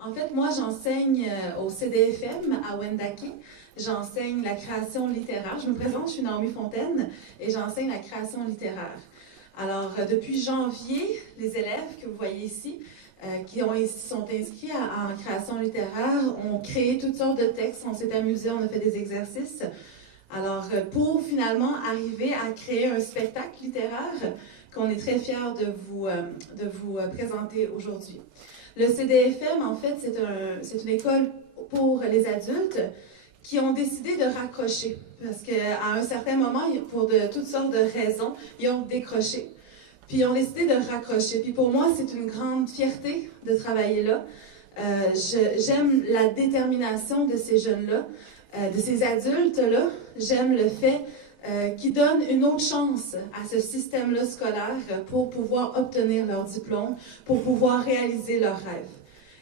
En fait, moi, j'enseigne au CDFM à Wendake. J'enseigne la création littéraire. Je me présente, je suis Naomi Fontaine et j'enseigne la création littéraire. Alors, depuis janvier, les élèves que vous voyez ici, qui sont inscrits en création littéraire, ont créé toutes sortes de textes. On s'est amusé, on a fait des exercices. Alors, pour finalement arriver à créer un spectacle littéraire qu'on est très fiers de vous présenter aujourd'hui. Le CDFM, en fait, c'est une école pour les adultes qui ont décidé de raccrocher. Parce qu'à un certain moment, pour toutes sortes de raisons, ils ont décroché. Puis ils ont décidé de raccrocher. Puis pour moi, c'est une grande fierté de travailler là. J'aime la détermination de ces jeunes-là, de ces adultes-là. J'aime le fait qui donnent une autre chance à ce système-là scolaire pour pouvoir obtenir leur diplôme, pour pouvoir réaliser leurs rêves.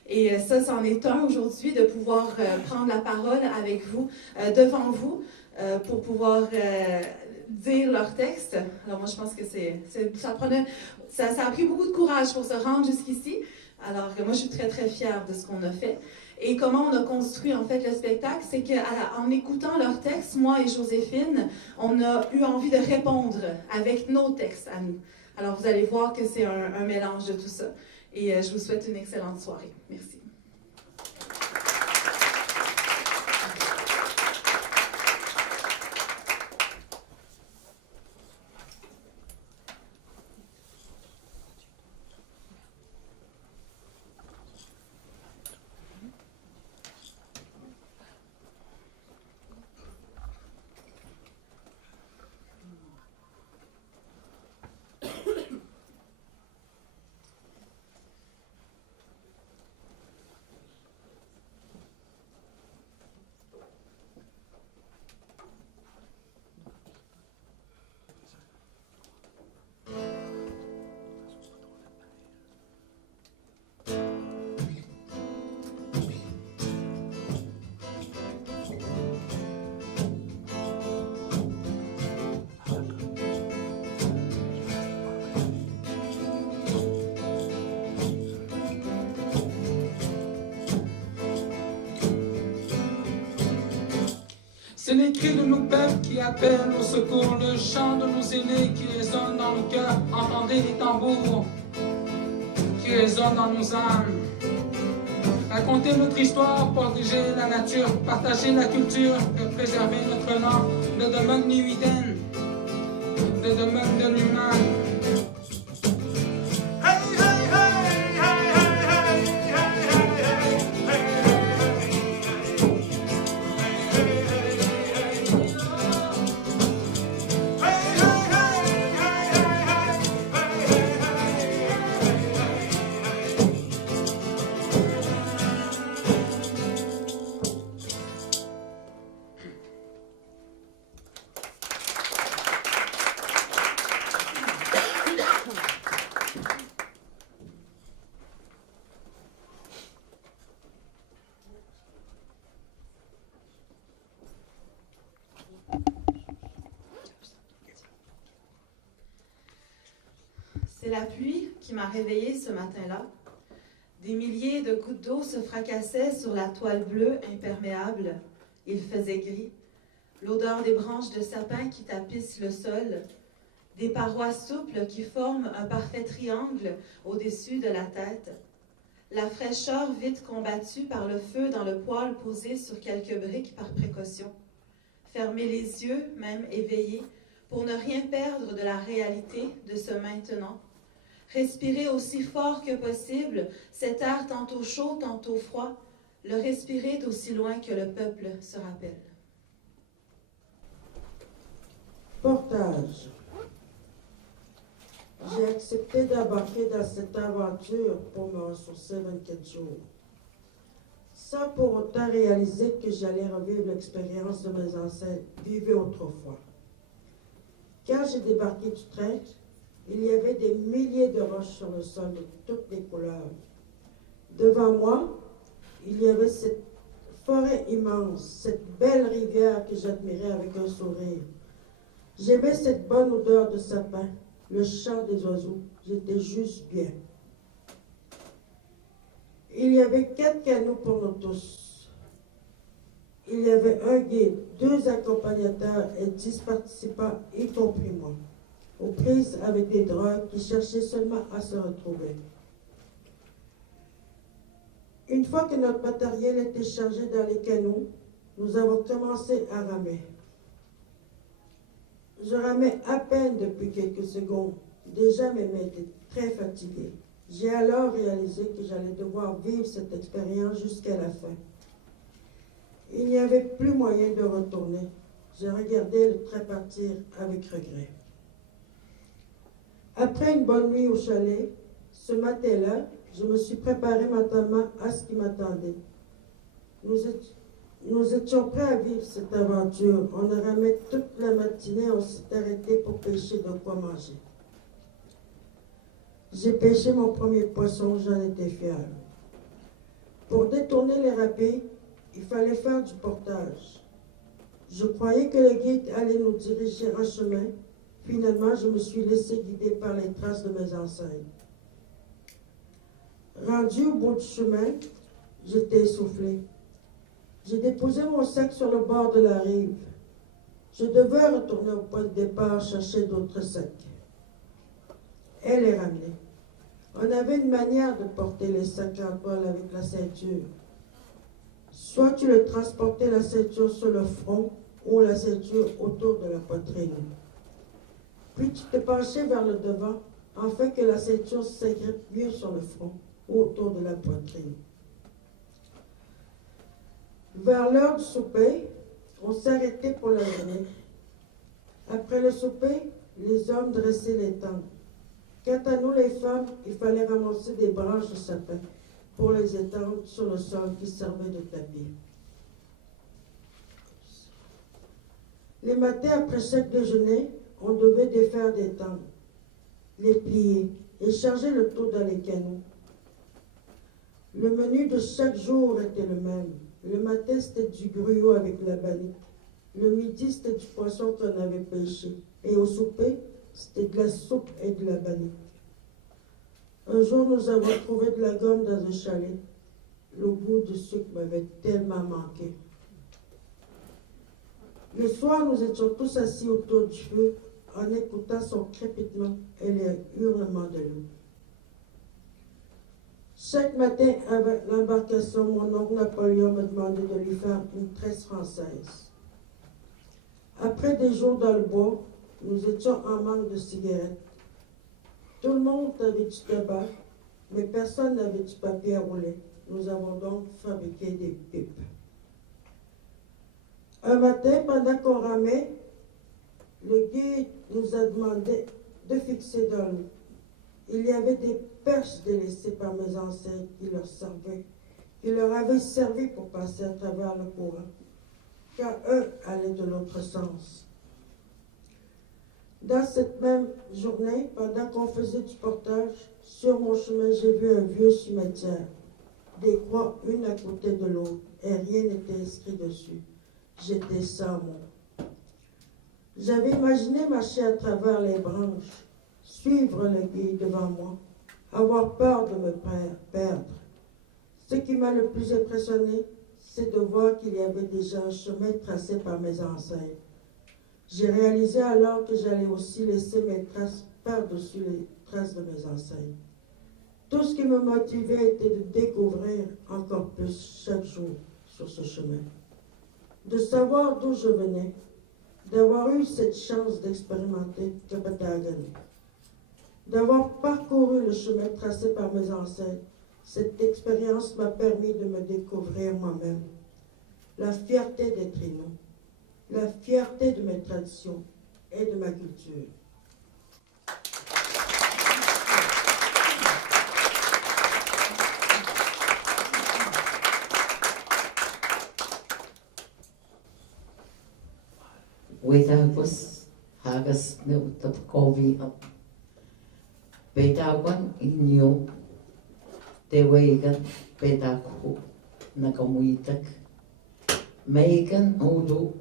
Et ça, c'en est un aujourd'hui, de pouvoir prendre la parole avec vous, devant vous, pour pouvoir dire leur texte. Alors moi, je pense que ça a pris beaucoup de courage pour se rendre jusqu'ici. Alors moi, je suis très, très fière de ce qu'on a fait. Et comment on a construit en fait le spectacle, c'est qu'en écoutant leurs textes, moi et Joséphine, on a eu envie de répondre avec nos textes à nous. Alors vous allez voir que c'est un mélange de tout ça. Et je vous souhaite une excellente soirée. Merci. C'est les cris de nos peuples qui appellent au secours, le chant de nos aînés qui résonne dans nos cœurs. Entendez les tambours qui résonnent dans nos âmes. Raconter notre histoire, protéger la nature, partager la culture, préserver notre langue. De demain nuiten, de demain de l'humain. C'est la pluie qui m'a réveillée ce matin-là. Des milliers de gouttes d'eau se fracassaient sur la toile bleue imperméable. Il faisait gris. L'odeur des branches de sapin qui tapissent le sol. Des parois souples qui forment un parfait triangle au-dessus de la tête. La fraîcheur vite combattue par le feu dans le poêle posé sur quelques briques par précaution. Fermer les yeux, même éveillés, pour ne rien perdre de la réalité de ce maintenant. Respirer aussi fort que possible cet air tantôt chaud, tantôt froid, le respirer d'aussi loin que le peuple se rappelle. Portage. J'ai accepté d'embarquer dans cette aventure pour me ressourcer 24 jours. Sans pour autant réaliser que j'allais revivre l'expérience de mes ancêtres vivés autrefois. Quand j'ai débarqué du train, il y avait des milliers de roches sur le sol de toutes les couleurs. Devant moi, il y avait cette forêt immense, cette belle rivière que j'admirais avec un sourire. J'aimais cette bonne odeur de sapin, le chant des oiseaux. J'étais juste bien. Il y avait 4 canots pour nous tous. Il y avait un guide, 2 accompagnateurs et 10 participants, y compris moi, aux prises avec des drogues qui cherchaient seulement à se retrouver. Une fois que notre matériel était chargé dans les canots, nous avons commencé à ramer. Je ramais à peine depuis quelques secondes. Déjà mes mains étaient très fatiguées. J'ai alors réalisé que j'allais devoir vivre cette expérience jusqu'à la fin. Il n'y avait plus moyen de retourner. J'ai regardé le train partir avec regret. Après une bonne nuit au chalet, ce matin-là, je me suis préparé mentalement à ce qui m'attendait. Nous étions prêts à vivre cette aventure. On a ramé toute la matinée, on s'est arrêté pour pêcher de quoi manger. J'ai pêché mon premier poisson, j'en étais fière. Pour détourner les rapides, il fallait faire du portage. Je croyais que le guide allait nous diriger en chemin. Finalement, je me suis laissé guider par les traces de mes ancêtres. Rendu au bout du chemin, j'étais essoufflée. J'ai déposé mon sac sur le bord de la rive. Je devais retourner au point de départ chercher d'autres sacs. Elle est ramenée. On avait une manière de porter les sacs en toile avec la ceinture. Soit tu le transportais la ceinture sur le front ou la ceinture autour de la poitrine. Puis tu te penchais vers le devant afin que la ceinture s'agrippe mieux sur le front ou autour de la poitrine. Vers l'heure du souper, on s'arrêtait pour la journée. Après le souper, les hommes dressaient les tentes. Quant à nous, les femmes, il fallait ramasser des branches de sapin pour les étendre sur le sol qui servait de tapis. Les matins après chaque déjeuner, on devait défaire des tentes, les plier et charger le tout dans les canots. Le menu de chaque jour était le même. Le matin, c'était du gruau avec la bannique. Le midi, c'était du poisson qu'on avait pêché. Et au souper, c'était de la soupe et de la bannique. Un jour, nous avons trouvé de la gomme dans un chalet. Le goût du sucre m'avait tellement manqué. Le soir, nous étions tous assis autour du feu en écoutant son crépitement et les hurlements de l'eau. Chaque matin, avec l'embarcation, mon oncle Napoléon me demandait de lui faire une tresse française. Après des jours dans le bois, nous étions en manque de cigarettes. Tout le monde avait du tabac, mais personne n'avait du papier à rouler. Nous avons donc fabriqué des pipes. Un matin, pendant qu'on ramait, le guide nous a demandé de fixer dans l'eau. Il y avait des perches délaissées par mes ancêtres qui leur avaient servi pour passer à travers le courant, car eux allaient de l'autre sens. Dans cette même journée, pendant qu'on faisait du portage, sur mon chemin, j'ai vu un vieux cimetière, des croix une à côté de l'autre, et rien n'était inscrit dessus. J'étais sans mots. J'avais imaginé marcher à travers les branches, suivre le guide devant moi, avoir peur de me perdre. Ce qui m'a le plus impressionné, c'est de voir qu'il y avait déjà un chemin tracé par mes ancêtres. J'ai réalisé alors que j'allais aussi laisser mes traces par-dessus les traces de mes ancêtres. Tout ce qui me motivait était de découvrir encore plus chaque jour sur ce chemin. De savoir d'où je venais, d'avoir eu cette chance d'expérimenter Copenhague, d'avoir parcouru le chemin tracé par mes ancêtres. Cette expérience m'a permis de me découvrir moi-même. La fierté d'être Innu, la fierté de mes traditions et de ma culture. Without hagas ne utapkovi up. Betawan inyo te wegan betaku nakamuitak. Megan odu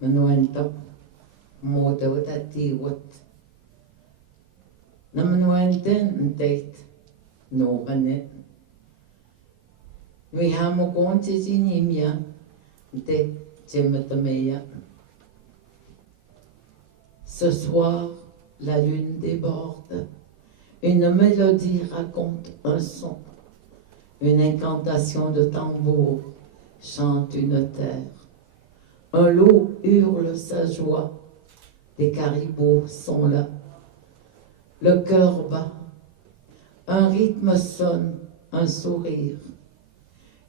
manuantap modawata tiwat. Na manuanten date no ganet. Nui hamo konti sinimia, te tiemetamea. Ce soir, la lune déborde. Une mélodie raconte un son. Une incantation de tambour chante une terre. Un loup hurle sa joie. Des caribous sont là. Le cœur bat. Un rythme sonne, un sourire.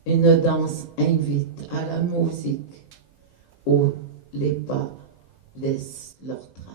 Une danse invite à la musique où les pas laissent leurs traces.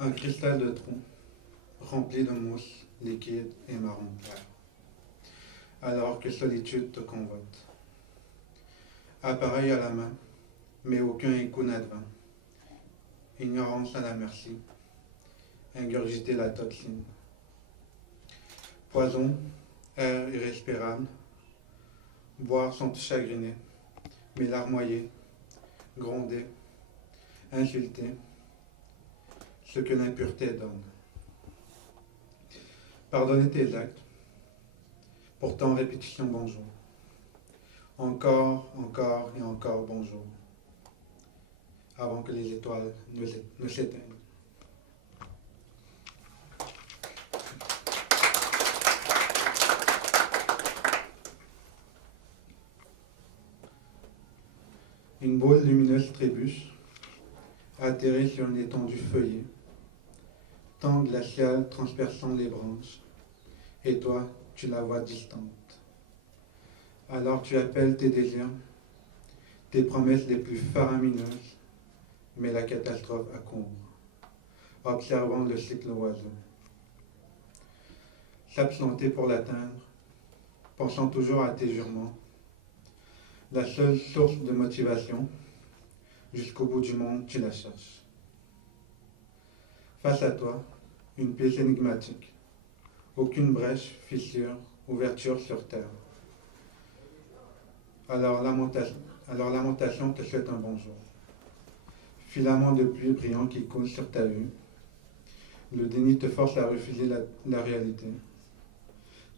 Un cristal de tronc, rempli de mousse liquide et marron clair, alors que solitude te convoite. Appareil à la main, mais aucun écho n'advint. Ignorance à la merci, ingurgiter la toxine. Poison, air irrespirable, boire sans te chagriner, mais larmoyer, gronder, insulter, ce que l'impureté donne. Pardonner tes actes, pourtant répétition bonjour. Encore, encore et encore bonjour, avant que les étoiles ne s'éteignent. Une boule lumineuse trébuche, atterrée sur une étendue feuillée, temps glacial transperçant les branches, et toi, tu la vois distante. Alors tu appelles tes désirs, tes promesses les plus faramineuses, mais la catastrophe accombre, observant le cycle oiseau. S'absenter pour l'atteindre, pensant toujours à tes jurements, la seule source de motivation, jusqu'au bout du monde, tu la cherches. Face à toi, une pièce énigmatique, aucune brèche, fissure, ouverture sur terre. Alors lamentation te souhaite un bonjour. Filament de pluie brillant qui coule sur ta vue, le déni te force à refuser la réalité,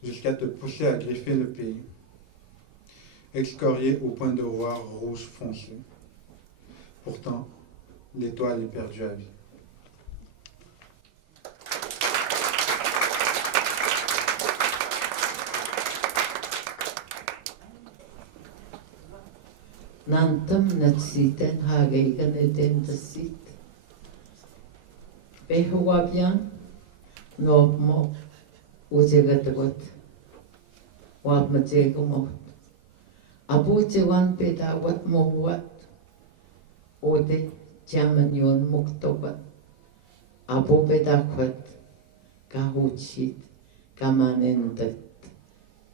jusqu'à te pousser à griffer le pays, excorié au point de voir rouge foncé. Pourtant, l'étoile est perdue à vie. Nantam natsiten hageigan edendasit. Behuabian nobmo ujegatot wapmajegumot. Abujewan pedawat mohuat ode jamanyon muktobat. Abu pedakwat kahuchit kamanendat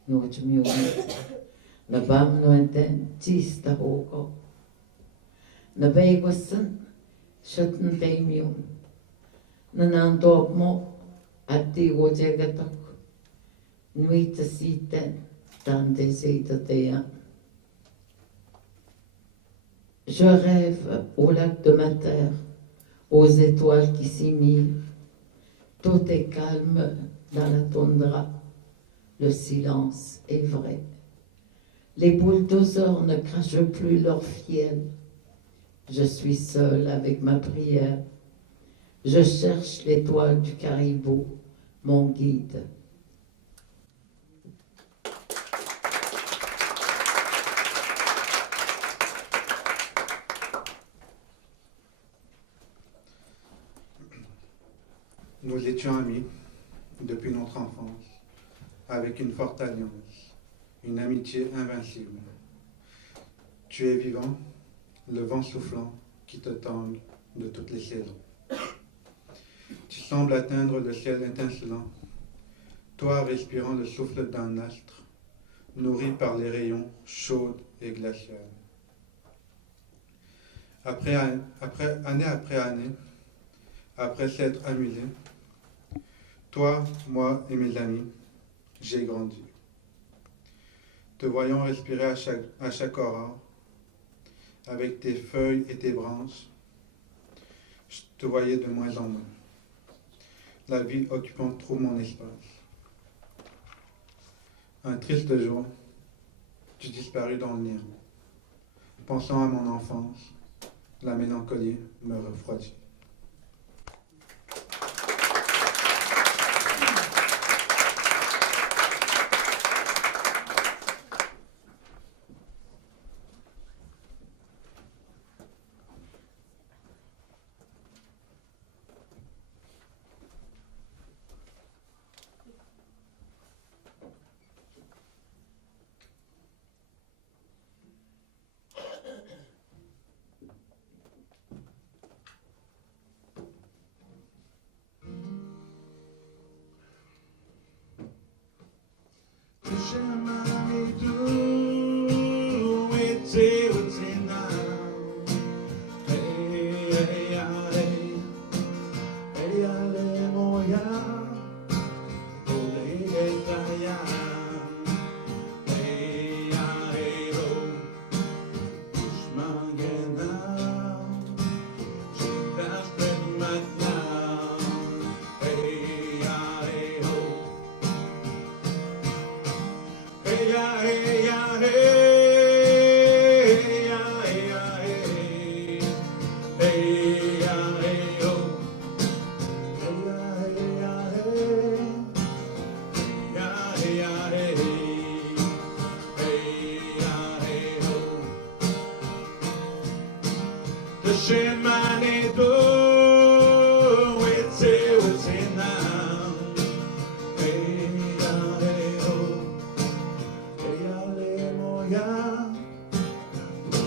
nojmyonit. Nabam nuenten tista hogo. Nabegwasan shatan daimyum. Nanandop mo ati wojegatok. Nuita siten tante seita teya. Je rêve au lac de ma terre, aux étoiles qui s'immiscent. Tout est calme dans la toundra. Le silence est vrai. Les bulldozers ne crachent plus leur fiel. Je suis seul avec ma prière. Je cherche l'étoile du caribou, mon guide. Nous étions amis depuis notre enfance, avec une forte alliance, une amitié invincible. Tu es vivant, le vent soufflant qui te tangue de toutes les saisons. Tu sembles atteindre le ciel étincelant, toi respirant le souffle d'un astre, nourri par les rayons chauds et glaciaux. Année après année, après s'être amusé, toi, moi et mes amis, j'ai grandi. Te voyant respirer à chaque aurore, avec tes feuilles et tes branches, je te voyais de moins en moins, la vie occupant trop mon espace. Un triste jour, tu disparus dans le néant. Pensant à mon enfance, la mélancolie me refroidit.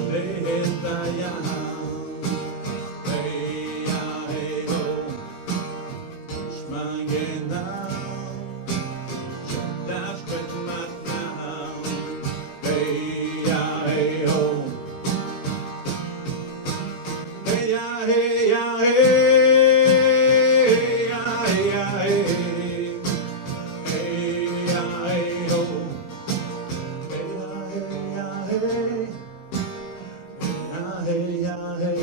Hey, hey, yeah, hey.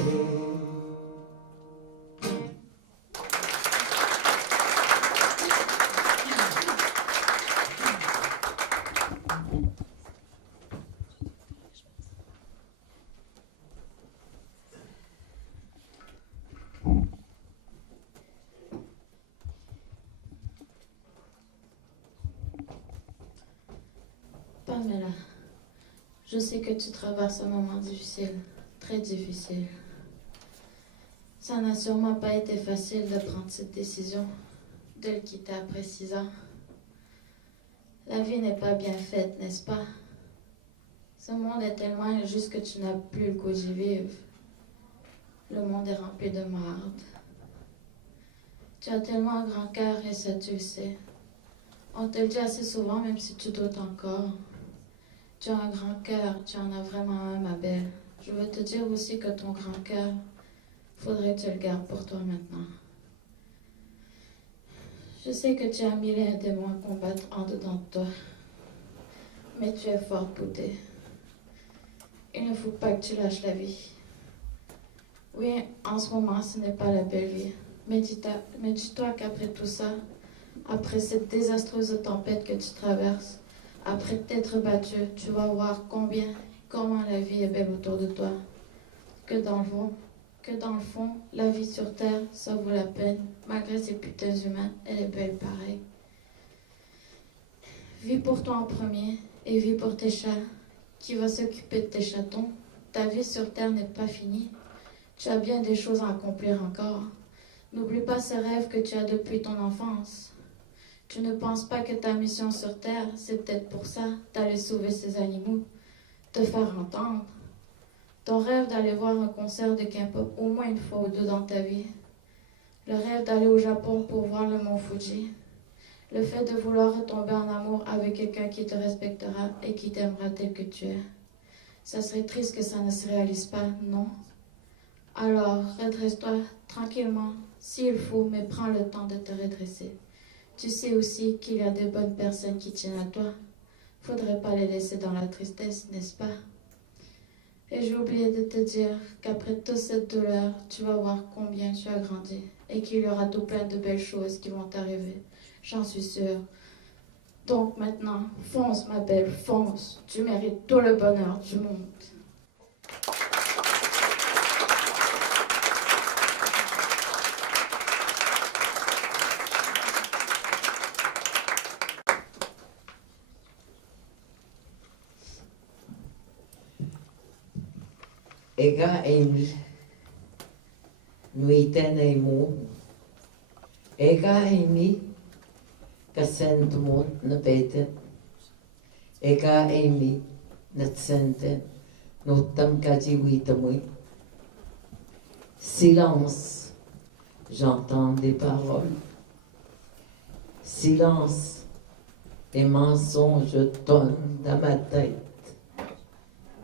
Pamela, je sais que tu traverses un moment difficile, très difficile. Ça n'a sûrement pas été facile de prendre cette décision, de le quitter après 6 ans. La vie n'est pas bien faite, n'est-ce pas? Ce monde est tellement injuste que tu n'as plus le goût d'y vivre. Le monde est rempli de marde. Tu as tellement un grand cœur et ça tu le sais. On te le dit assez souvent même si tu doutes encore. Tu as un grand cœur, tu en as vraiment un, ma belle. Je veux te dire aussi que ton grand cœur, faudrait que tu le gardes pour toi maintenant. Je sais que tu as mille et un démons à combattre en dedans de toi. Mais tu es forte, Poudé. Il ne faut pas que tu lâches la vie. Oui, en ce moment, ce n'est pas la belle vie. Mais dis-toi qu'après tout ça, après cette désastreuse tempête que tu traverses, après t'être battu, tu vas voir comment la vie est belle autour de toi. Que dans le fond, la vie sur Terre, ça vaut la peine. Malgré ces putains humains, elle est belle pareil. Vis pour toi en premier et vis pour tes chats. Qui va s'occuper de tes chatons? Ta vie sur Terre n'est pas finie. Tu as bien des choses à accomplir encore. N'oublie pas ces rêves que tu as depuis ton enfance. Tu ne penses pas que ta mission sur Terre, c'est peut-être pour ça, d'aller sauver ces animaux, te faire entendre. Ton rêve d'aller voir un concert de K-pop au moins une fois ou deux dans ta vie. Le rêve d'aller au Japon pour voir le mont Fuji. Le fait de vouloir retomber en amour avec quelqu'un qui te respectera et qui t'aimera tel que tu es. Ça serait triste que ça ne se réalise pas, non? Alors, redresse-toi tranquillement, s'il faut, mais prends le temps de te redresser. Tu sais aussi qu'il y a des bonnes personnes qui tiennent à toi. Faudrait pas les laisser dans la tristesse, n'est-ce pas? Et j'ai oublié de te dire qu'après toute cette douleur, tu vas voir combien tu as grandi et qu'il y aura tout plein de belles choses qui vont t'arriver. J'en suis sûre. Donc maintenant, fonce ma belle, fonce. Tu mérites tout le bonheur du monde. Ega Amy, nuiten ei muu. Ega Amy, kasent muut na pete. Ega Amy, natsente, nuttam kaji witamui. Silence, j'entends des paroles. Silence, les mensonges tonnent dans ma tête.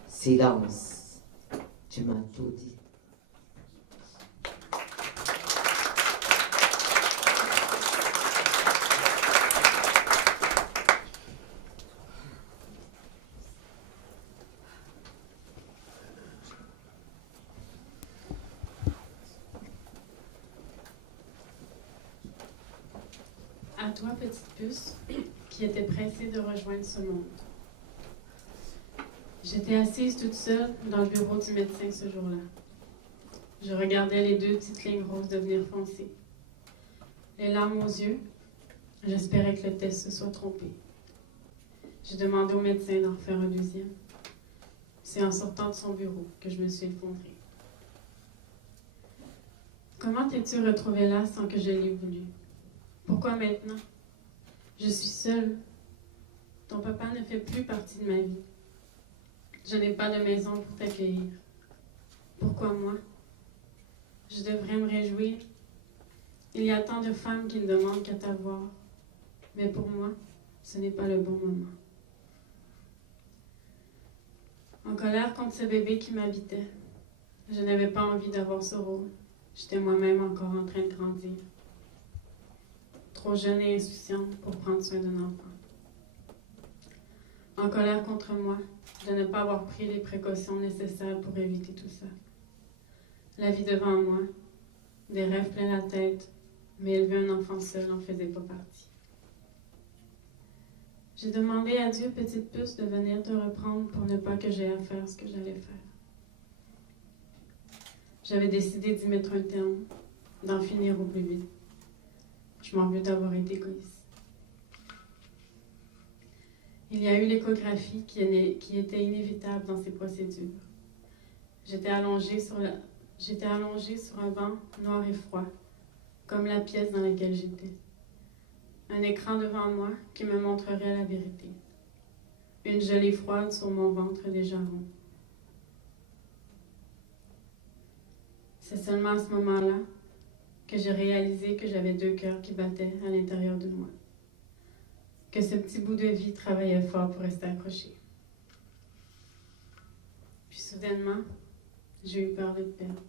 Silence. Tu m'as tout dit. À toi, petite puce, qui était pressée de rejoindre ce monde. J'étais assise toute seule dans le bureau du médecin ce jour-là. Je regardais les 2 petites lignes roses devenir foncées. Les larmes aux yeux, j'espérais que le test se soit trompé. J'ai demandé au médecin d'en faire un deuxième. C'est en sortant de son bureau que je me suis effondrée. Comment t'es-tu retrouvée là sans que je l'ai voulu? Pourquoi maintenant? Je suis seule. Ton papa ne fait plus partie de ma vie. Je n'ai pas de maison pour t'accueillir. Pourquoi moi? Je devrais me réjouir. Il y a tant de femmes qui ne demandent qu'à t'avoir. Mais pour moi, ce n'est pas le bon moment. En colère contre ce bébé qui m'habitait, je n'avais pas envie d'avoir ce rôle. J'étais moi-même encore en train de grandir. Trop jeune et insouciante pour prendre soin d'un enfant. en colère contre moi de ne pas avoir pris les précautions nécessaires pour éviter tout ça. La vie devant moi, des rêves plein la tête, mais élever un enfant seul n'en faisait pas partie. J'ai demandé à Dieu, petite puce, de venir te reprendre pour ne pas que j'aie à faire ce que j'allais faire. J'avais décidé d'y mettre un terme, d'en finir au plus vite. Je m'en veux d'avoir été égoïste. Il y a eu l'échographie qui était inévitable dans ces procédures. J'étais allongée sur un banc noir et froid, comme la pièce dans laquelle j'étais. Un écran devant moi qui me montrerait la vérité. Une gelée froide sur mon ventre déjà rond. C'est seulement à ce moment-là que j'ai réalisé que j'avais 2 cœurs qui battaient à l'intérieur de moi. Que ce petit bout de vie travaillait fort pour rester accroché. Puis soudainement, j'ai eu peur de te perdre.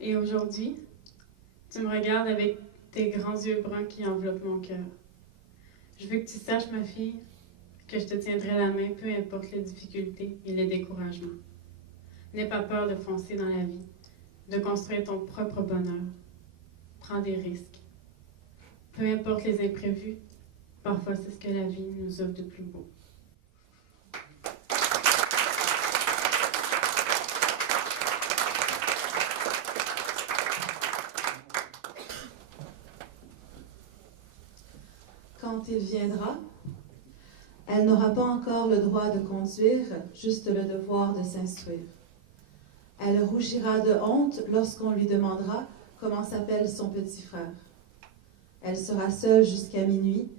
Et aujourd'hui, tu me regardes avec tes grands yeux bruns qui enveloppent mon cœur. Je veux que tu saches, ma fille, que je te tiendrai la main, peu importe les difficultés et les découragements. N'aie pas peur de foncer dans la vie, de construire ton propre bonheur. Prends des risques. Peu importe les imprévus, parfois c'est ce que la vie nous offre de plus beau. Quand il viendra, elle n'aura pas encore le droit de conduire, juste le devoir de s'instruire. Elle rougira de honte lorsqu'on lui demandera comment s'appelle son petit frère. Elle sera seule jusqu'à minuit,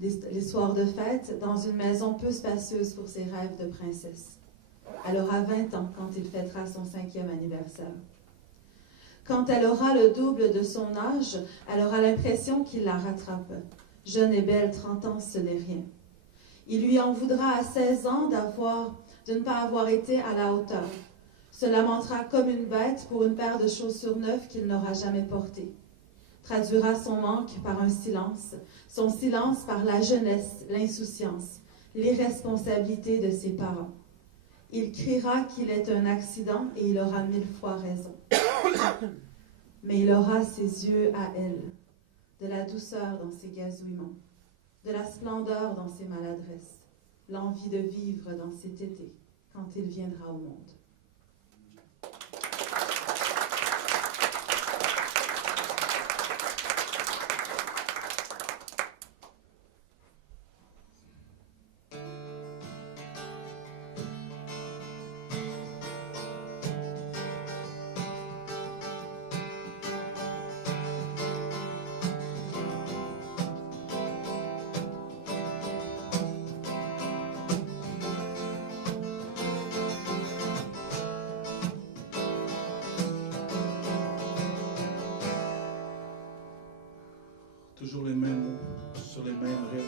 les soirs de fête, dans une maison peu spacieuse pour ses rêves de princesse. Elle aura 20 ans quand il fêtera son 5e anniversaire. Quand elle aura le double de son âge, elle aura l'impression qu'il la rattrape. Jeune et belle, 30 ans, ce n'est rien. Il lui en voudra à 16 ans de ne pas avoir été à la hauteur. Se lamentera comme une bête pour une paire de chaussures neuves qu'il n'aura jamais portées. Traduira son manque par un silence, son silence par la jeunesse, l'insouciance, l'irresponsabilité de ses parents. Il criera qu'il est un accident et il aura 1000 fois raison. Mais il aura ses yeux à elle, de la douceur dans ses gazouillements, de la splendeur dans ses maladresses, l'envie de vivre dans cet été, quand il viendra au monde. Toujours les mêmes mots, sur les mêmes rimes,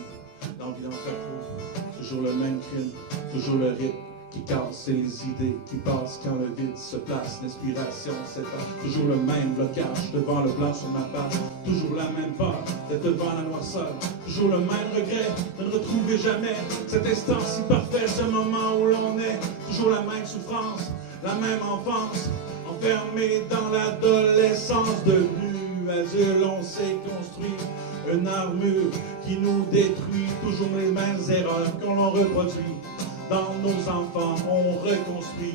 l'envie d'en faire trop. Toujours le même crime, toujours le rythme qui casse et les idées qui passent quand le vide se place, l'inspiration s'éteint. Toujours le même blocage devant le blanc sur ma page. Toujours la même peur d'être devant la noirceur. Toujours le même regret de ne retrouver jamais cet instant si parfait, ce moment où l'on est. Toujours la même souffrance, la même enfance, enfermée dans l'adolescence. De plus adulte, on s'est construit une armure qui nous détruit. Toujours les mêmes erreurs qu'on l'on reproduit. Dans nos enfants, on reconstruit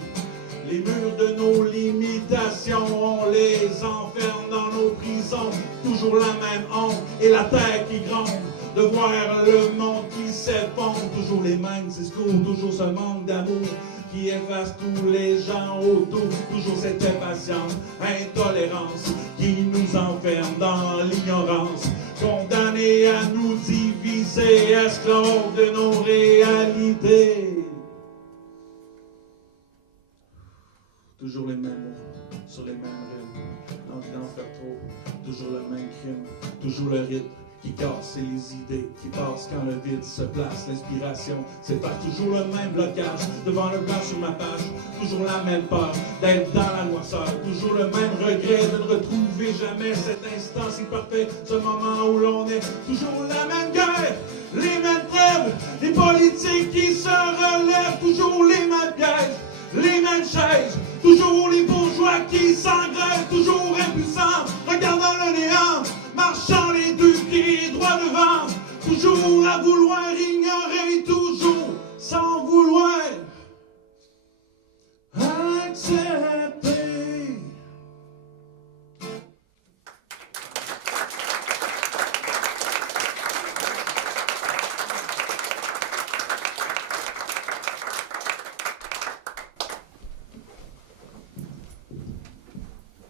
les murs de nos limitations. On les enferme dans nos prisons. Toujours la même honte et la terre qui gronde de voir le monde qui s'effondre. Toujours les mêmes discours, toujours ce manque d'amour qui efface tous les gens autour. Toujours cette impatience, intolérance qui nous enferme dans l'ignorance. Condamnés à nous diviser, esclaves de nos réalités. Toujours les mêmes mots, sur les mêmes rimes, l'envie d'en faire trop. Toujours le même crime, toujours le rythme qui casse, c'est les idées qui passent quand le vide se place. L'inspiration, c'est pas toujours le même blocage devant le blanc sur ma page. Toujours la même peur d'être dans la noirceur. Toujours le même regret de ne retrouver jamais cet instant si parfait, ce moment où l'on est. Toujours la même guerre, les mêmes preuves, les politiques qui se relèvent. Toujours les mêmes pièges, les mêmes chaises. Toujours les bourgeois qui s'engraissent. Toujours impuissants, regardant le néant, marchant les deux pieds droit devant. Toujours à vouloir ignorer, toujours sans vouloir accepter.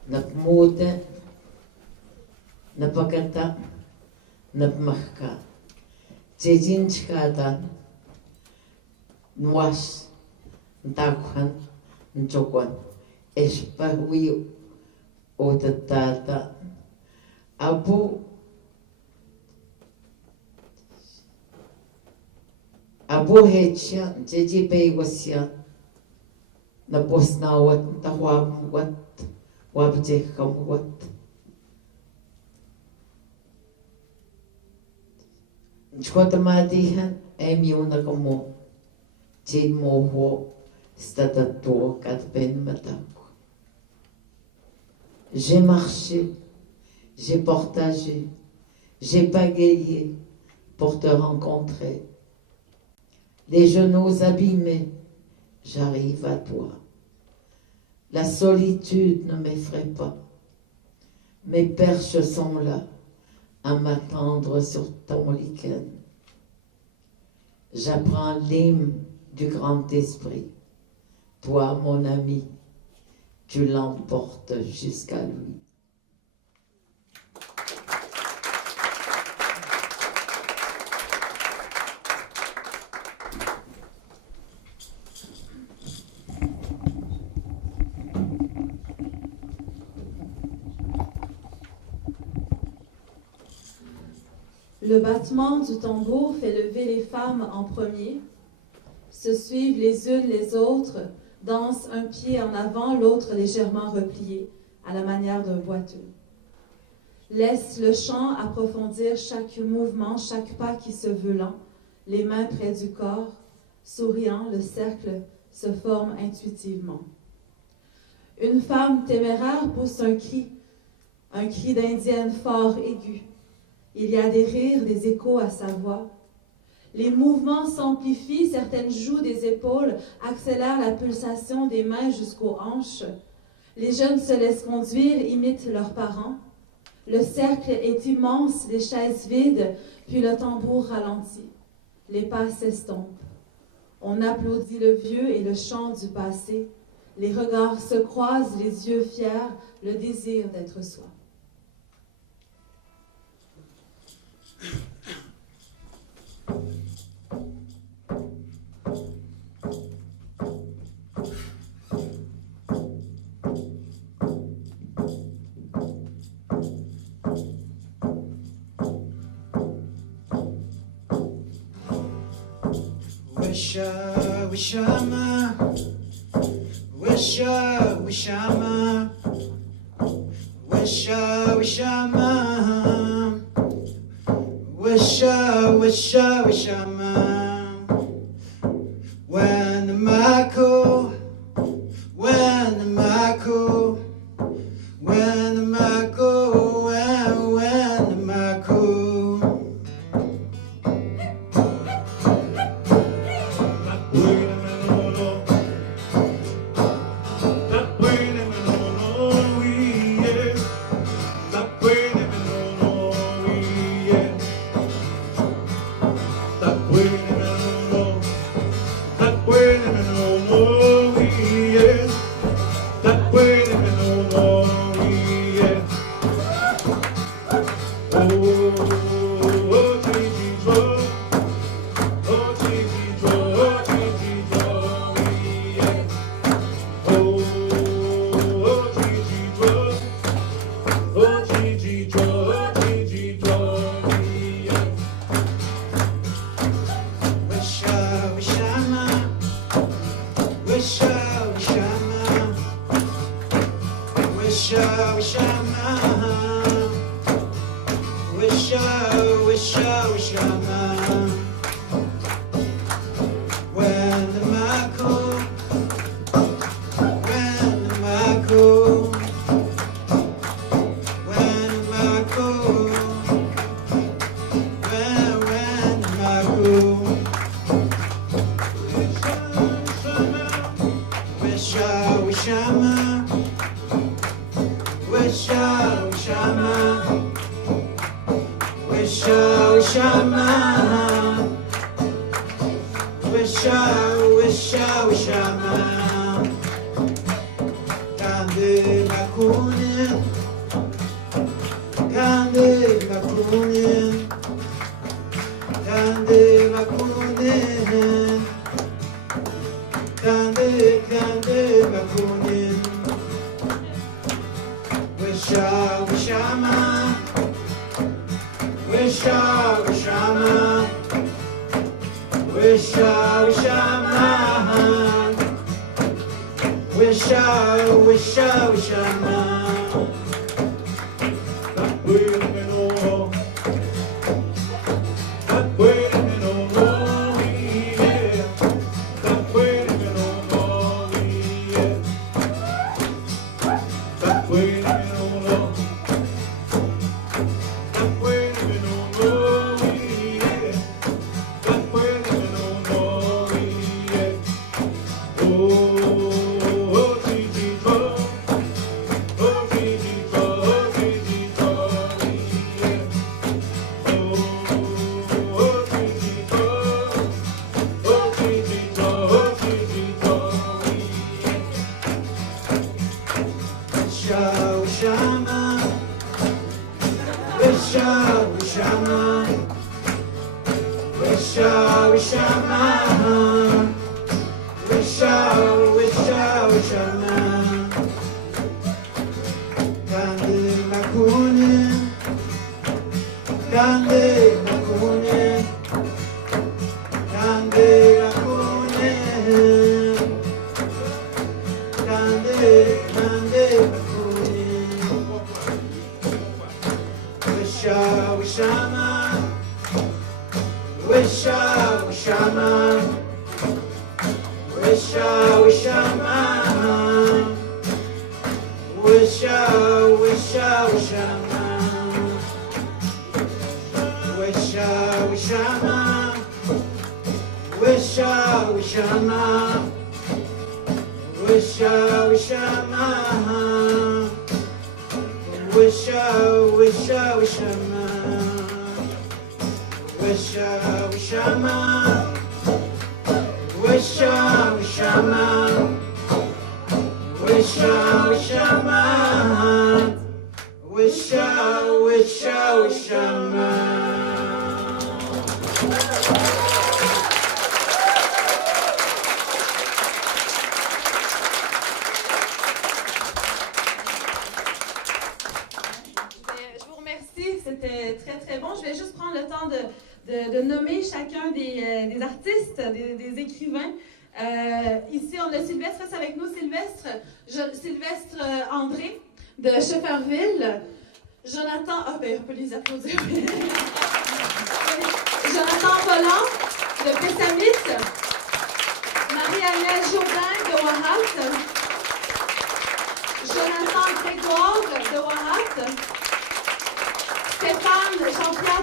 Napmuta, napakata, napmahka. Tejinchkata, nwas, ntakwan, nchokwan, espahui o tatata. Abu hechia, jeji peigwasia, naposnawat, ntahwamwat. Wabjekhamwat. Chkotamadihan emiunakamo. Jin moho statato katben matak. J'ai marché, j'ai partagé, j'ai pagayé pour te rencontrer. Les genoux abîmés, j'arrive à toi. La solitude ne m'effraie pas. Mes perches sont là à m'attendre sur ton lichen. J'apprends l'hymne du grand esprit. Toi, mon ami, tu l'emportes jusqu'à lui. Le battement du tambour fait lever les femmes en premier, se suivent les unes les autres, dansent un pied en avant, l'autre légèrement replié, à la manière d'un boiteux. Laisse le chant approfondir chaque mouvement, chaque pas qui se veut lent, les mains près du corps, souriant, le cercle se forme intuitivement. Une femme téméraire pousse un cri d'indienne fort aigu. Il y a des rires, des échos à sa voix. Les mouvements s'amplifient, certaines joues des épaules accélèrent la pulsation des mains jusqu'aux hanches. Les jeunes se laissent conduire, imitent leurs parents. Le cercle est immense, les chaises vides, puis le tambour ralentit. Les pas s'estompent. On applaudit le vieux et le chant du passé. Les regards se croisent, les yeux fiers, le désir d'être soi. wisha, wisha, wishama. Kande bakunin, kande bakunin, kande bakunin, kande bakunin. Wisha, wishama, wisha, wishama, wisha, wishama. Wisha, wisha, wishama. Wait a minute, oh, wait a minute, oh, yeah. Wait a minute, oh, yeah. Wait a minute, oh, wait a minute, oh, yeah. Wait a minute, oh, yeah. Oh. C'était très, très bon. Je vais juste prendre le temps de nommer chacun des artistes, des écrivains. Ici, on a Sylvestre reste avec nous. Sylvestre André de Shefferville. Jonathan... Ah, ben, on peut les applaudir. Jonathan Volant de Pessamit. Marie-Annelle Jourdain de Wahat. Jonathan Grégoire de Wahat. Stéphane Jean-Pierre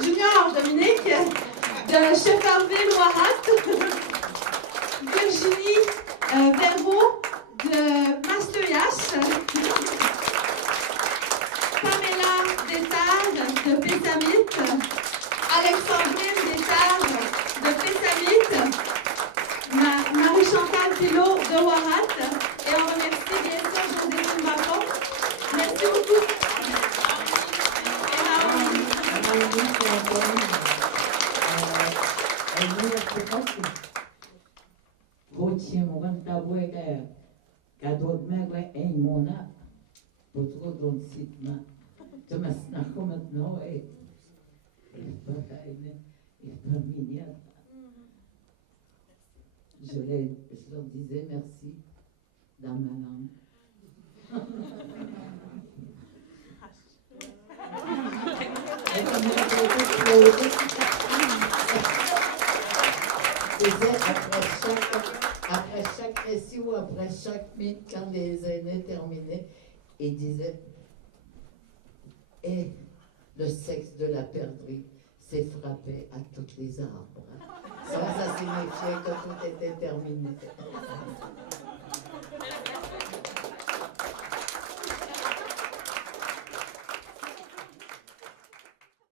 Junior Dominique de Shefferville Wahat. Virginie Verbeau de Mastoyache. Pamela Détard de Pessamit. Alexandrine Détard de Pessamit. Marie-Chantal Pilot de Wahat. Et on remercie bien sûr Joséphine Bacon. Merci beaucoup. Je leur disais merci dans ma langue. Après chaque récit ou après chaque mythe, quand les aînés terminaient, ils disaient « Et le sexe de la perdrix s'est frappé à toutes les arbres. » Ça signifiait que tout était terminé.